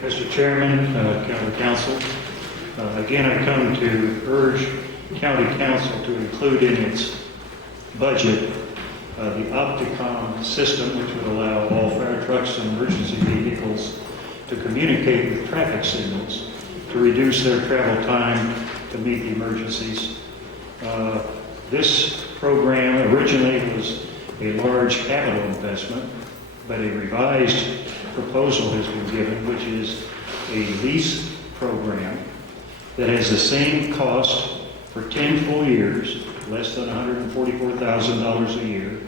Mr. Chairman, County Council, again I come to urge County Council to include in its budget the Opticom system, which would allow all fire trucks and emergency vehicles to communicate with traffic signals to reduce their travel time to meet the emergencies. This program originally was a large capital investment, but a revised proposal has been given, which is a lease program that has the same cost for 10 full years, less than $144,000 a year.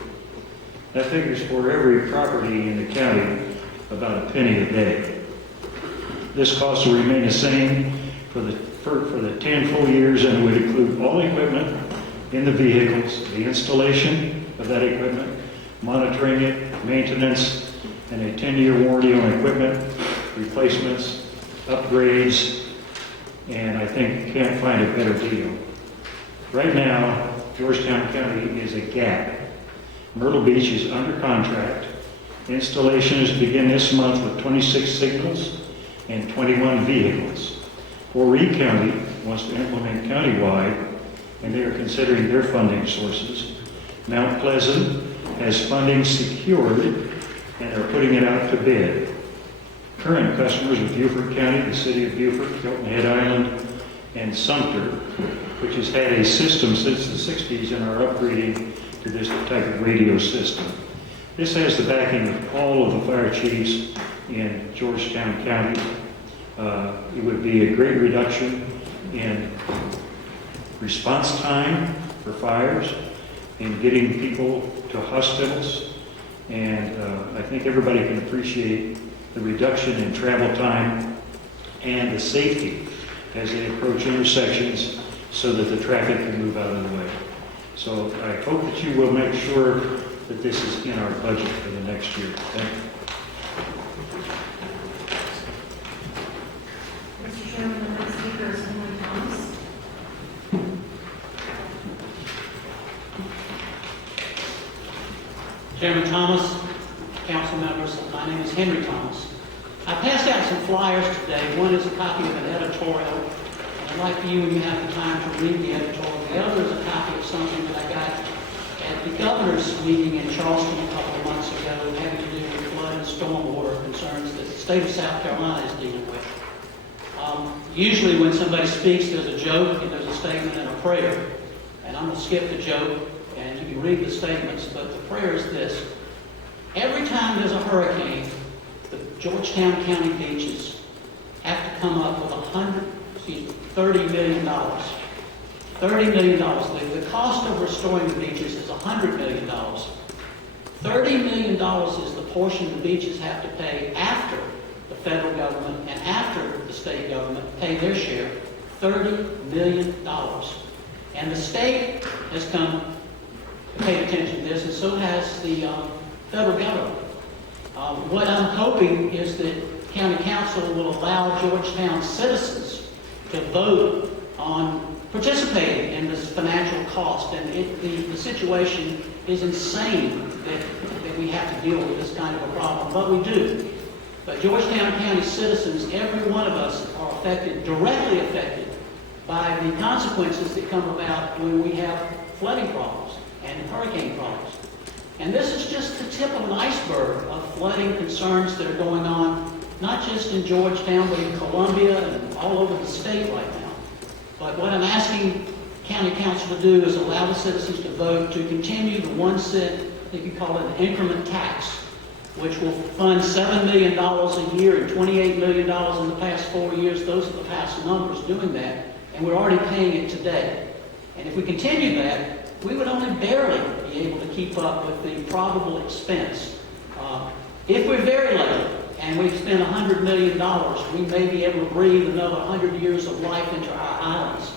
That figures for every property in the county about a penny a day. This cost will remain the same for the 10 full years, and it would include all equipment in the vehicles, the installation of that equipment, monitoring it, maintenance, and a 10-year warranty on equipment, replacements, upgrades, and I think you can't find a better deal. Right now, Georgetown County is a gap. Myrtle Beach is under contract. Installations begin this month with 26 signals and 21 vehicles. Horry County wants to implement countywide, and they are considering their funding sources. Mount Pleasant has funding secured and are putting it out to bid. Current customers are Beaufort County, the city of Beaufort, Hilton Head Island, and Sumter, which has had a system since the 60s and are upgrading to this type of radio system. This has the backing of all of the fire chiefs in Georgetown County. It would be a great reduction in response time for fires, in getting people to hospitals, and I think everybody can appreciate the reduction in travel time and the safety as they approach intersections so that the traffic can move out of the way. So I hope that you will make sure that this is in our budget for the next year. Thank you. Mr. Chairman, the next speaker is Henry Thomas. Chairman Thomas, council members, my name is Henry Thomas. I passed out some flyers today. One is a copy of an editorial, and I'd like you, when you have the time, to read the editorial. The other is a copy of something that I got at the governor's meeting in Charleston a couple of months ago, having to do with flood and stormwater concerns that the state of South Carolina is dealing with. Usually when somebody speaks, there's a joke, and there's a statement and a prayer. And I'm going to skip the joke, and you can read the statements, but the prayer is this. Every time there's a hurricane, the Georgetown County beaches have to come up with $30 million. $30 million. The cost of restoring the beaches is $100 million. $30 million is the portion the beaches have to pay after the federal government and after the state government pay their share. $30 million. And the state has come to pay attention to this, and so has the federal government. What I'm hoping is that County Council will allow Georgetown citizens to vote on participating in this financial cost. And the situation is insane that we have to deal with this kind of a problem, but we do. But Georgetown County citizens, every one of us, are affected, directly affected, by the consequences that come about when we have flooding problems and hurricane problems. And this is just the tip of an iceberg of flooding concerns that are going on, not just in Georgetown, but in Columbia and all over the state right now. But what I'm asking County Council to do is allow the citizens to vote to continue the 1 cent, I think you call it an increment tax, which will fund $7 million a year and $28 million in the past 4 years. Those are the past numbers doing that, and we're already paying it today. And if we continue that, we would only barely be able to keep up with the probable expense. If we're very lucky and we've spent $100 million, we may be able to breathe another 100 years of life into our islands.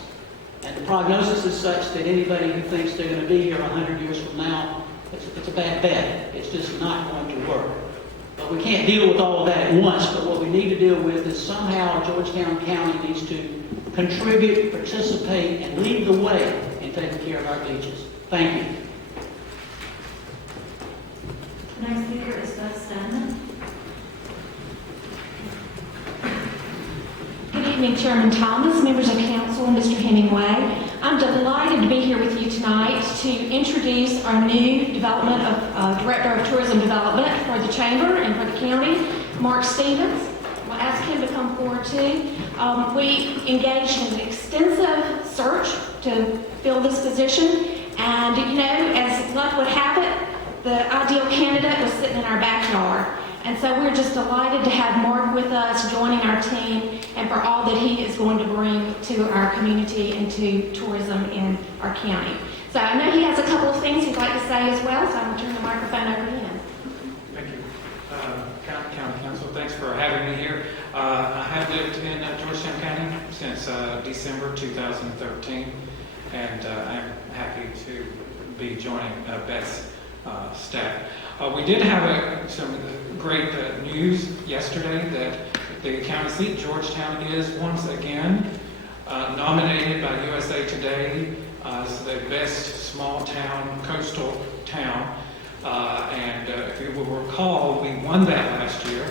And the prognosis is such that anybody who thinks they're going to be here 100 years from now, it's a bad bet. It's just not going to work. But we can't deal with all of that at once, but what we need to deal with is somehow Georgetown County needs to contribute, participate, and lead the way in taking care of our beaches. Thank you. The next speaker is Beth Stanman. evening, Chairman Thomas, members of council, and Mr. Hemingway. I'm delighted to be here with you tonight to introduce our new development of Director of Tourism Development for the Chamber and for the county, Mark Stevens. We'll ask him to come forward too. We engaged in an extensive search to fill this position, and you know, as luck would have it, the ideal candidate was sitting in our backyard. And so we're just delighted to have Mark with us, joining our team, and for all that he is going to bring to our community and to tourism in our county. So I know he has a couple of things he'd like to say as well, so I'm going to turn the microphone over to him. Thank you. County Council, thanks for having me here. I have lived in Georgetown County since December 2013, and I'm happy to be joining Beth's staff. We did have some great news yesterday that the county seat, Georgetown, is once again nominated by USA Today as the best small town, coastal town. And if you will recall, we won that last year,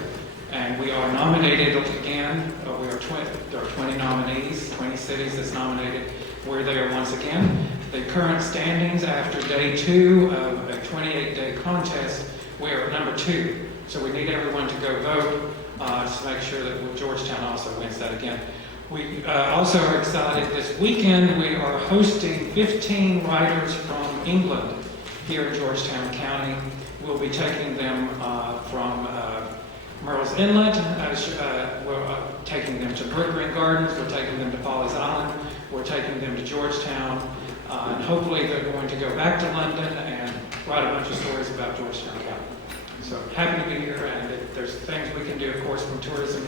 and we are nominated again. There are 20 nominees, 20 cities that's nominated. We're there once again. The current standings after day 2 of a 28-day contest, we're number 2. So we need everyone to go vote to make sure that Georgetown also wins that again. We also are excited this weekend. We are hosting 15 writers from England here in Georgetown County. We'll be taking them from Murrells Inlet, we're taking them to Brookgreen Gardens, we're taking them to Follies Island, we're taking them to Georgetown, and hopefully they're going to go back to London and write a bunch of stories about Georgetown County. So happy to be here, and if there's things we can do, of course, from tourism,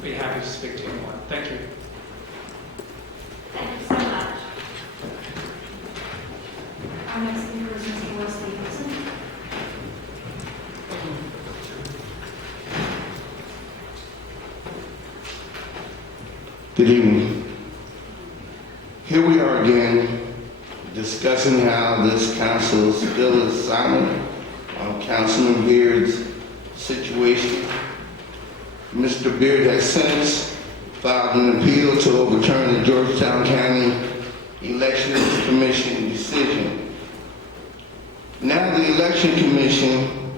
be happy to speak to anyone. Thank you. Thank you so much. Our next speaker is Mr. Will Stevenson. Good evening. Here we are again discussing how this council still is silent on Councilman Beard's situation. Mr. Beard has since filed an appeal to overturn the Georgetown County Elections Commission decision. Now the Election Commission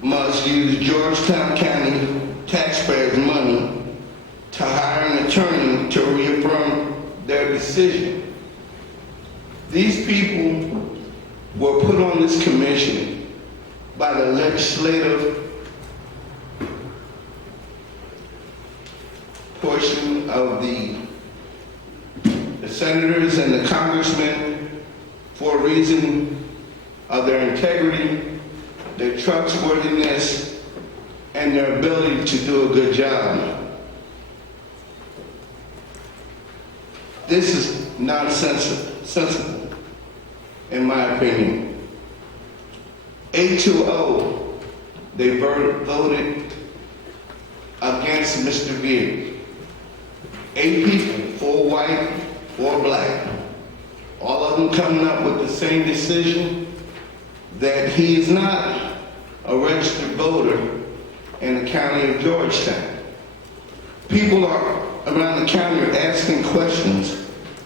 must use Georgetown County taxpayers' money to hire an attorney to reaffirm their decision. These people were put on this commission by the legislative portion of the senators and the congressmen for a reason of their integrity, their trustworthiness, and their ability to do a good job. This is nonsensical, in my opinion. 8-0, they voted against Mr. Beard. 8 people, 4 white, 4 black. All of them coming up with the same decision that he is not a registered voter in the county of Georgetown. People around the county are asking questions.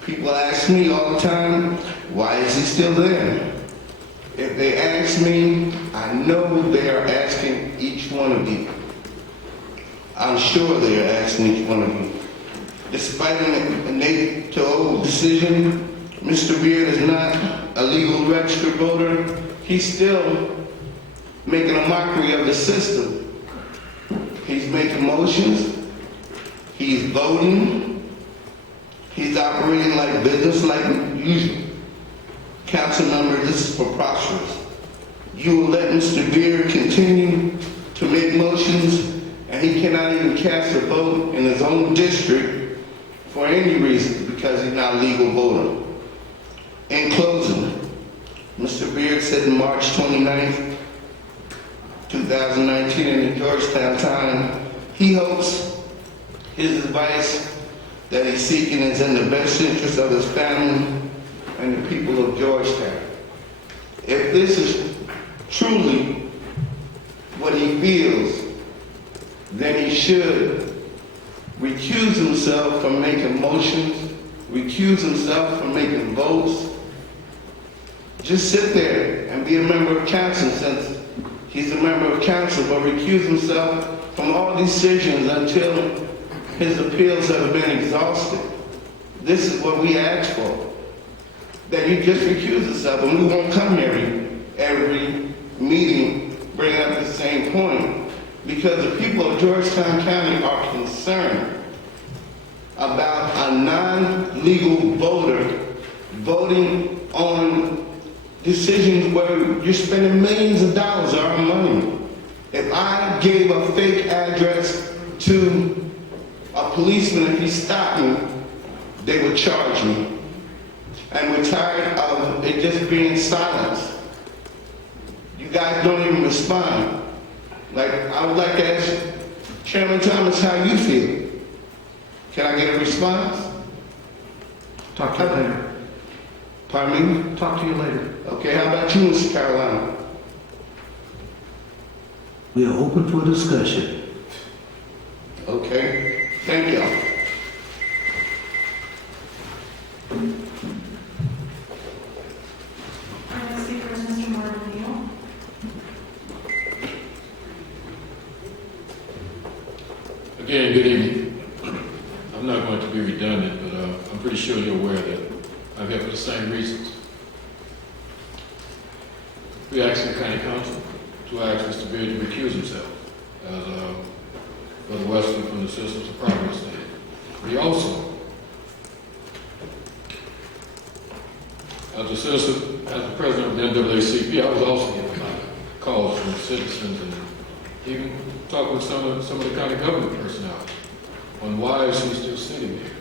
People ask me all the time, why is he still there? If they ask me, I know they are asking each one of you. I'm sure they are asking each one of you. Despite an 8-0 decision, Mr. Beard is not a legal registered voter. He's still making a mockery of the system. He's making motions. He's voting. He's operating like business like usual. Council member, this is preposterous. You will let Mr. Beard continue to make motions, and he cannot even cast a vote in his own district for any reason because he's not a legal voter. In closing, Mr. Beard said in March 29th, 2019 in the Georgetown Times, he hopes his advice that he's seeking is in the best interest of his family and the people of Georgetown. If this is truly what he feels, then he should recuse himself from making motions, recuse himself from making votes. Just sit there and be a member of council since he's a member of council, but recuse himself from all decisions until his appeals have been exhausted. This is what we ask for, that you just recuse yourself, and we won't come here every meeting bringing up the same point, because the people of Georgetown County are concerned about a non-legal voter voting on decisions where you're spending millions of dollars of our money. If I gave a fake address to a policeman, if he stopped me, they would charge me. And we're tired of it just being silence. You guys don't even respond. Like, I would like to ask Chairman Thomas how you feel. Can I get a response? Talk to you later. Pardon me? Talk to you later. Okay, how about you, Mr. Carolina? We are open for discussion. Okay, thank y'all. Our next speaker is Mr. Marvin Neal. Again, good evening. I'm not going to be redundant, but I'm pretty sure you're aware that I'm here for the same reasons. We asked the county council to ask Mr. Beard to recuse himself as Brother Weston from the Citizens of Progress did. We also, as a citizen, as the president of the NAACP, I was also getting calls from citizens and even talk with some of the county government personnel on why is he still sitting there.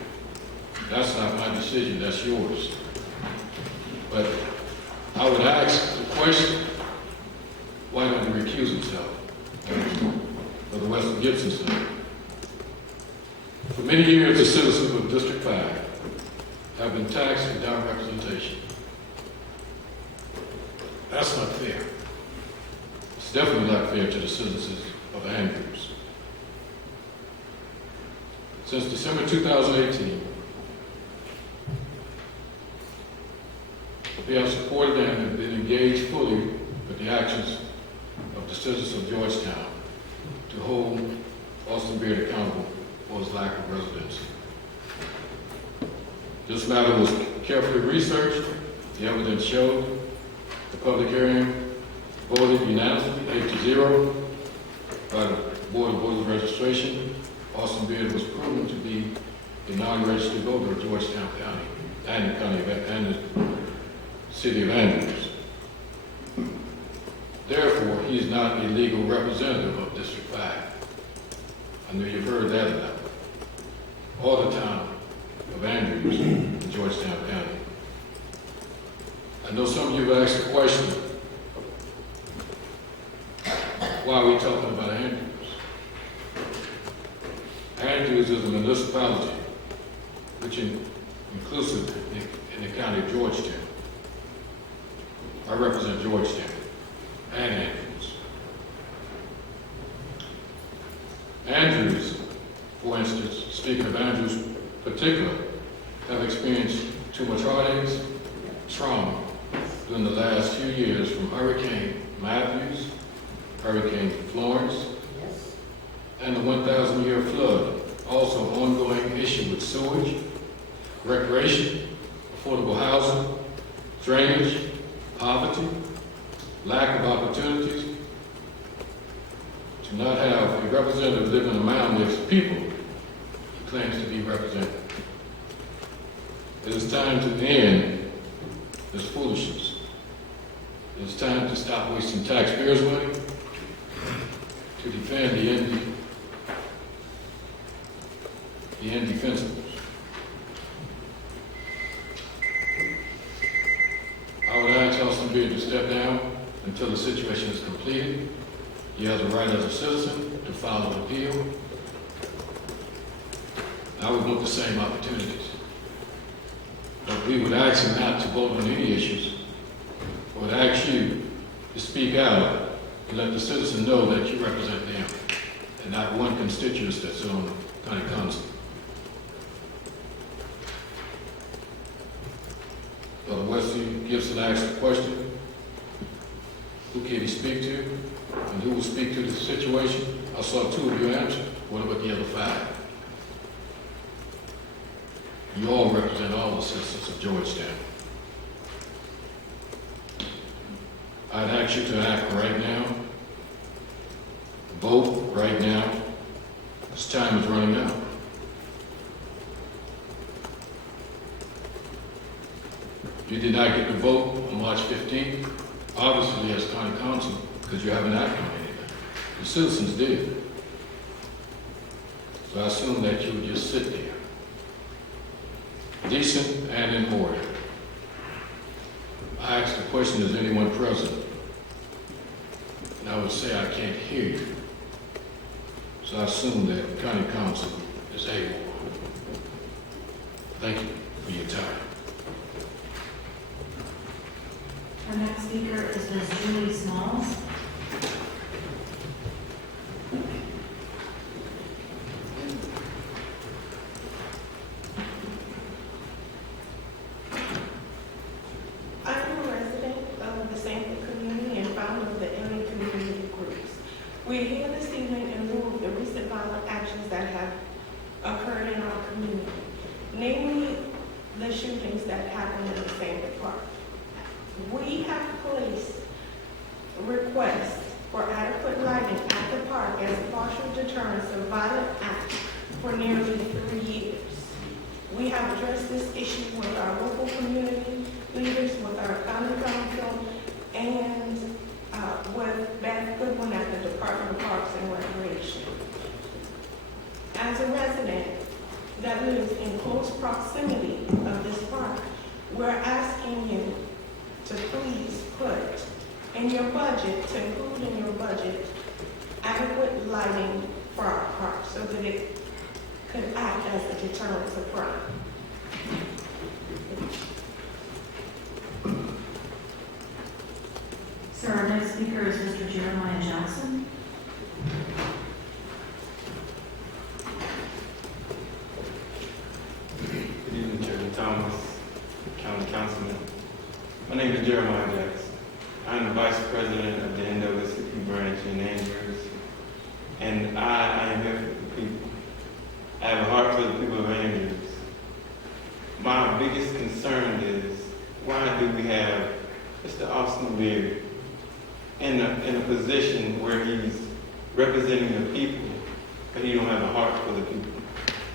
That's not my decision, that's yours. But I would ask the question, why don't he recuse himself for the Western Gibson Center? For many years, the citizens of District 5 have been taxed without representation. That's not fair. It's definitely not fair to the citizens of Andrews. Since December 2018, we have supported and have been engaged fully with the actions of the citizens of Georgetown to hold Austin Beard accountable for his lack of residency. This matter was carefully researched, the evidence showed, the public hearing voted unanimously, 8-0, by the Board of Voters Registration. Austin Beard was proven to be a non-registered voter of Georgetown County and the county and the city of Andrews. Therefore, he is not a legal representative of District 5. I know you've heard that enough. Or the town of Andrews in Georgetown County. I know some of you have asked the question, why are we talking about Andrews? Andrews is a municipality, which is inclusive in the county of Georgetown. I represent Georgetown and Andrews. Andrews, for instance, speaking of Andrews in particular, have experienced too much heartaches, trauma during the last few years from Hurricane Matthews, Hurricane Florence, and the 1,000-year flood. Also ongoing issue with sewage, recreation, affordable housing, drainage, poverty, lack of opportunities, to not have a representative living among his people he claims to be represented. It is time to end this foolishness. It is time to stop wasting taxpayers' money to defend the indefensible. I would ask Austin Beard to step down until the situation is completed. He has a right as a citizen to file an appeal. I would want the same opportunities. But we would ask him not to vote on any issues. I would ask you to speak out and let the citizen know that you represent them and not one constituency that's on County Council. Brother Wesley Gibson asked a question. Who can he speak to? And who will speak to the situation? I saw 2 of you answer. What about the other 5? You all represent all the citizens of Georgetown. I'd ask you to act right now. Vote right now. This time is running out. You did not get to vote on March 15th, obviously as county council, because you haven't acted on anything. The citizens did. So I assume that you would just sit there, decent and in order. I asked the question, is anyone present? And I would say I can't hear you. So I assume that the county council is able. Thank you for your time. Our next speaker is Ms. Julie Smalls. I'm a resident of the Sanford community and founder of the LA community groups. We're here this evening in lieu of the recent violent actions that have occurred in our community, namely the shootings that happened in the Sanford Park. We have placed requests for adequate lighting at the park as a partial deterrence of violent acts for nearly 3 years. We have addressed this issue with our local community leaders, with our county council, and with Beth Goodwin at the Department of Parks and Recreation. As a resident that lives in close proximity of this park, we're asking you to please put in your budget, to include in your budget, adequate lighting for our park so that it could act as a deterrent of crime. Sir, our next speaker is Mr. Jeremiah Johnson. Good evening, Chairman Thomas, County Councilman. My name is Jeremiah Jackson. I'm the Vice President of the NAACP branch in Andrews, and I am here for the people. I have a heart for the people of Andrews. My biggest concern is, why do we have Mr. Austin Beard in a position where he's representing the people, but he don't have a heart for the people?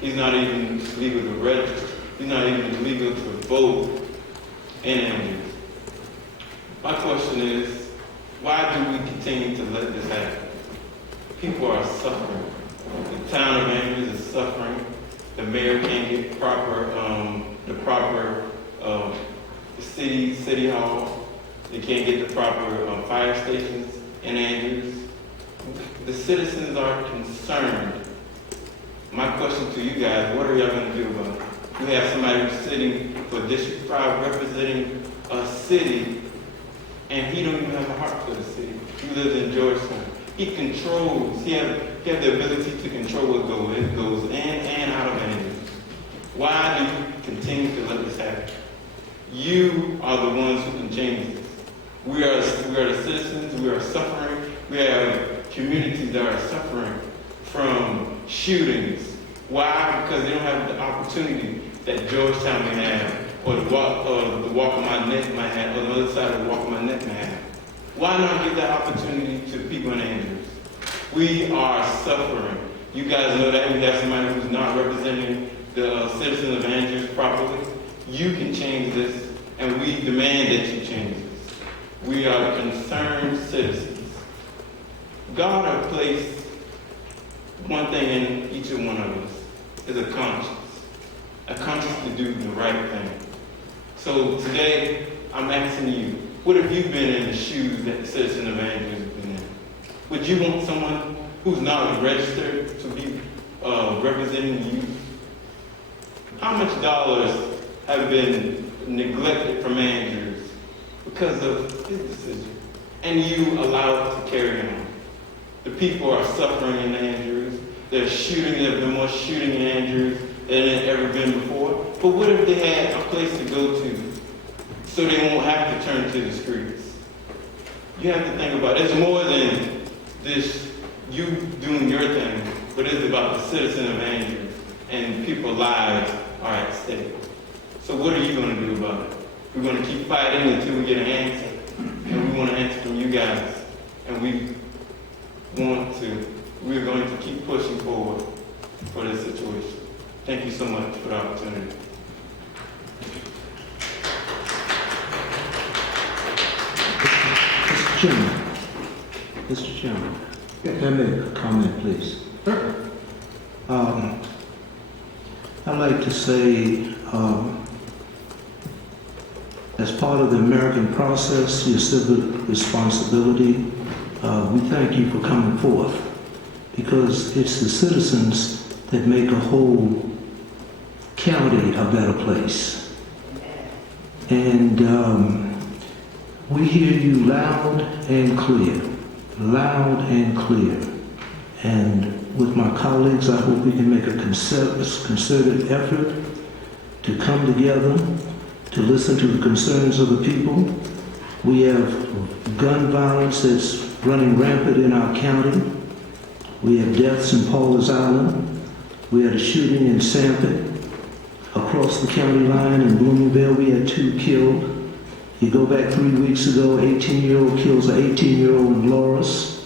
He's not even legal to register. He's not even legal to vote in Andrews. My question is, why do we continue to let this happen? People are suffering. The town of Andrews is suffering. The mayor can't get the proper city hall. They can't get the proper fire stations in Andrews. The citizens are concerned. My question to you guys, what are y'all going to do about it? We have somebody who's sitting for District 5 representing a city, and he don't even have a heart for the city. He lives in Georgetown. He controls, he has the ability to control what goes in and out of Andrews. Why do you continue to let this happen? You are the ones who can change this. We are the citizens, we are suffering. We have communities that are suffering from shootings. Why? Because they don't have the opportunity that Georgetown may have, or the walk of my neck might have, or the other side of the walk of my neck may have. Why not give that opportunity to people in Andrews? We are suffering. You guys know that we have somebody who's not representing the citizens of Andrews properly. You can change this, and we demand that you change this. We are concerned citizens. God has placed one thing in each and one of us, is a conscience to do the right thing. So today, I'm asking you, what have you been in the shoes that the citizen of Andrews has been in? Would you want someone who's not registered to be representing you? How much dollars have been neglected from Andrews because of his decision? And you allow it to carry on. The people are suffering in Andrews. There's shooting, there have been more shooting in Andrews than there ever been before. But what if they had a place to go to so they won't have to turn to the streets? You have to think about it. It's more than this, you doing your thing, but it's about the citizen of Andrews and people's lives are at stake. So what are you going to do about it? We're going to keep fighting until we get an answer. And we want an answer from you guys. And we're going to keep pushing forward for this situation. Thank you so much for the opportunity. Mr. Chairman, can I make a comment, please? I'd like to say, as part of the American process, your civic responsibility, we thank you for coming forth, because it's the citizens that make a whole county a better place. And we hear you loud and clear, loud and clear. And with my colleagues, I hope we can make a concerted effort to come together, to listen to the concerns of the people. We have gun violence that's running rampant in our county. We have deaths in Paulus Island. We had a shooting in Sanford. Across the county line in Bloomingville, we had 2 killed. You go back 3 weeks ago, 18-year-old kills an 18-year-old in Loris.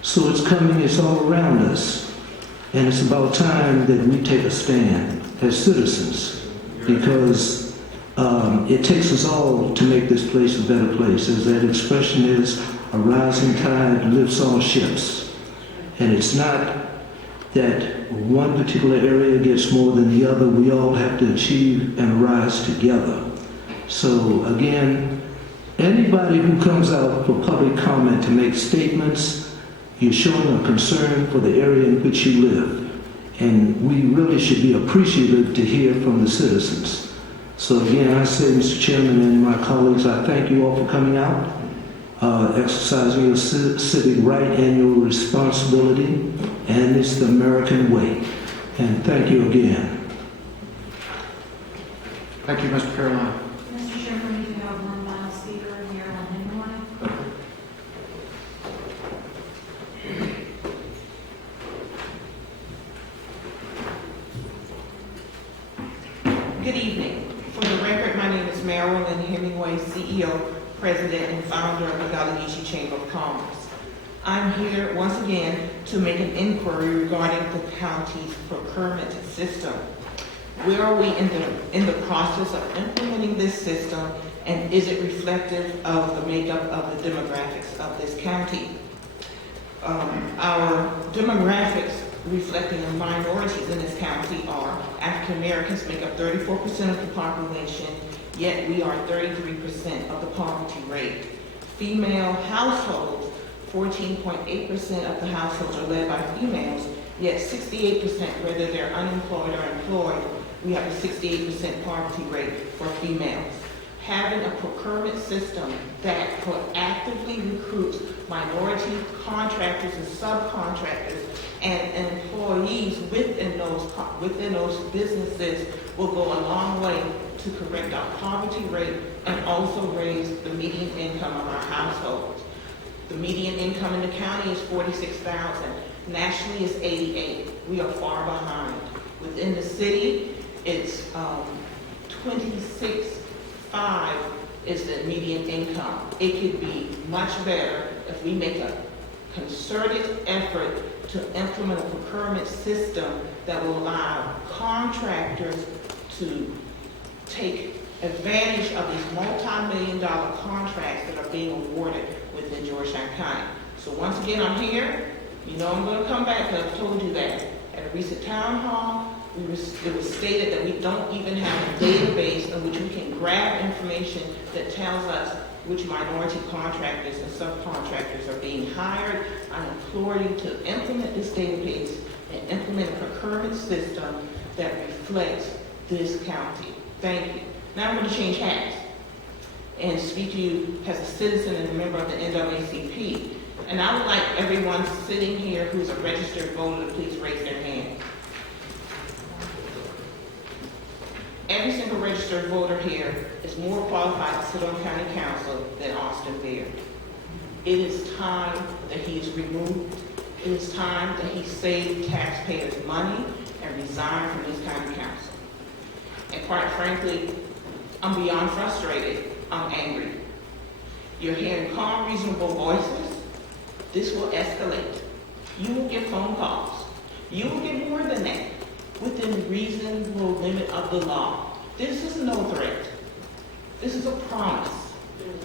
So it's coming, it's all around us. And it's about time that we take a stand as citizens, because it takes us all to make this place a better place. As that expression is, a rising tide lifts all ships. And it's not that one particular area gets more than the other. We all have to achieve and rise together. So again, anybody who comes out for public comment to make statements, you're showing a concern for the area in which you live. And we really should be appreciative to hear from the citizens. So again, I say, Mr. Chairman and my colleagues, I thank you all for coming out, exercising your civic right and your responsibility, and it's the American way. And thank you again. Thank you, Mr. Caroline. Mr. Chairman, you have one final speaker, Marilyn Hemingway. Good evening. For the record, my name is Marilyn Hemingway, CEO, President, and founder of the Gallagher Chamber of Commerce. I'm here once again to make an inquiry regarding the county's procurement system. Where are we in the process of implementing this system, and is it reflective of the makeup of the demographics of this county? Our demographics reflecting the minorities in this county are African Americans make up 34% of the population, yet we are 33% of the poverty rate. Female households, 14.8% of the households are led by females, yet 68%, whether they're unemployed or employed, we have a 68% poverty rate for females. Having a procurement system that proactively recruits minority contractors and subcontractors and employees within those businesses will go a long way to correct our poverty rate and also raise the median income of our households. The median income in the county is $46,000. Nationally, it's $88,000. We are far behind. Within the city, it's $26,500 is the median income. It could be much better if we make a concerted effort to implement a procurement system that will allow contractors to take advantage of these multi-million-dollar contracts that are being awarded within Georgetown County. So once again, I'm here. You know I'm going to come back, because I've told you that. At a recent town hall, it was stated that we don't even have a database in which we can grab information that tells us which minority contractors and subcontractors are being hired. I implore you to implement this database and implement a procurement system that reflects this county. Thank you. Now I'm going to change hats and speak to you as a citizen and a member of the NAACP. And I would like everyone sitting here who's a registered voter to please raise their hand. Every single registered voter here is more qualified to sit on county council than Austin Beard. It is time that he is removed. It is time that he save taxpayers' money and resign from this county council. And quite frankly, I'm beyond frustrated. I'm angry. You're hearing calm, reasonable voices. This will escalate. You will get phone calls. You will get more than that within the reasonable limit of the law. This is no threat. This is a promise.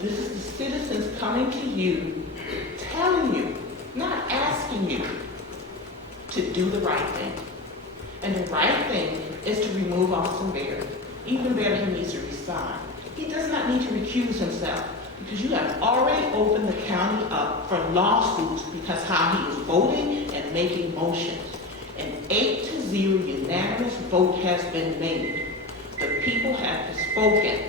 This is the citizens coming to you, telling you, not asking you, to do the right thing. And the right thing is to remove Austin Beard. Even better, he needs to resign. He does not need to recuse himself because you have already opened the county up for lawsuits because how he is voting and making motions. An 8-0 unanimous vote has been made. The people have spoken.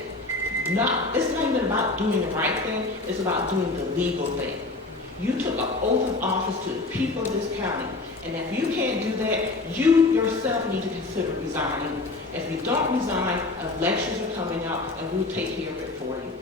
It's not even about doing the right thing, it's about doing the legal thing. You took an oath of office to the people of this county, and if you can't do that, you yourself need to consider resigning. If you don't resign, elections are coming up, and we'll take care of it for you.